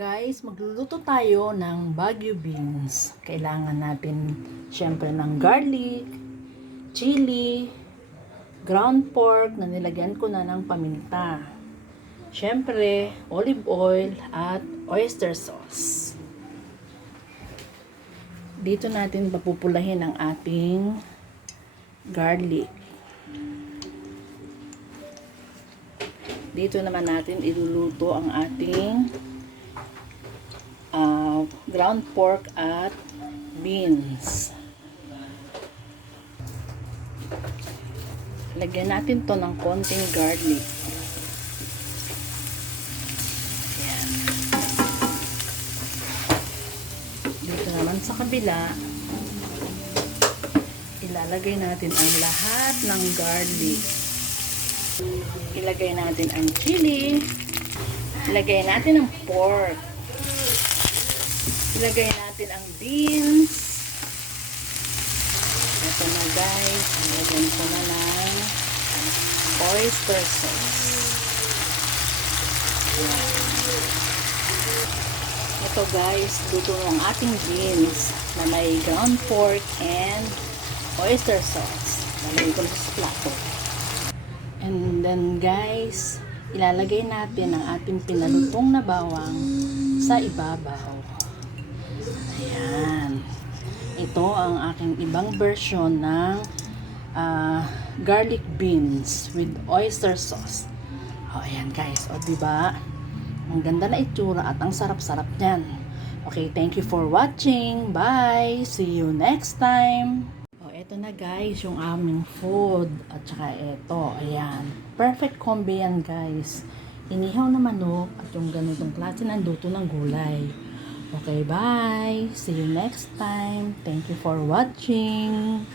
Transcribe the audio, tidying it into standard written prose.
Guys, magluluto tayo ng Baguio beans. Kailangan natin syempre ng garlic, chili, ground pork na nilagyan ko na ng paminta. Syempre, olive oil at oyster sauce. Dito natin papupulahin ang ating garlic. Dito naman natin iluluto ang ating ground pork at beans. Lagyan natin to ng konting garlic. Ayan. Dito naman sa kabila, ilalagay natin ang lahat ng garlic. Ilagay natin ang chili. Ilagay natin ang pork. Ilagay natin ang beans. Ito na guys. Ilagyan ko na ng oyster sauce. Ito guys, luto ang ating beans na may ground pork and oyster sauce. Lalagay ko na sa plato. And then guys, ilalagay natin ang ating pinalutong na bawang sa ibabaw. Ayan. Ito ang aking ibang version ng garlic beans with oyster sauce. O, ayan guys. O, diba? Ang ganda na itsura at ang sarap-sarap niyan. Okay, thank you for watching. Bye! See you next time! O, eto na guys, yung aming food. At saka eto, ayan. Perfect combi yan guys. Inihaw na manok at yung ganitong klase ng luto ng gulay. Okay, bye. See you next time. Thank you for watching.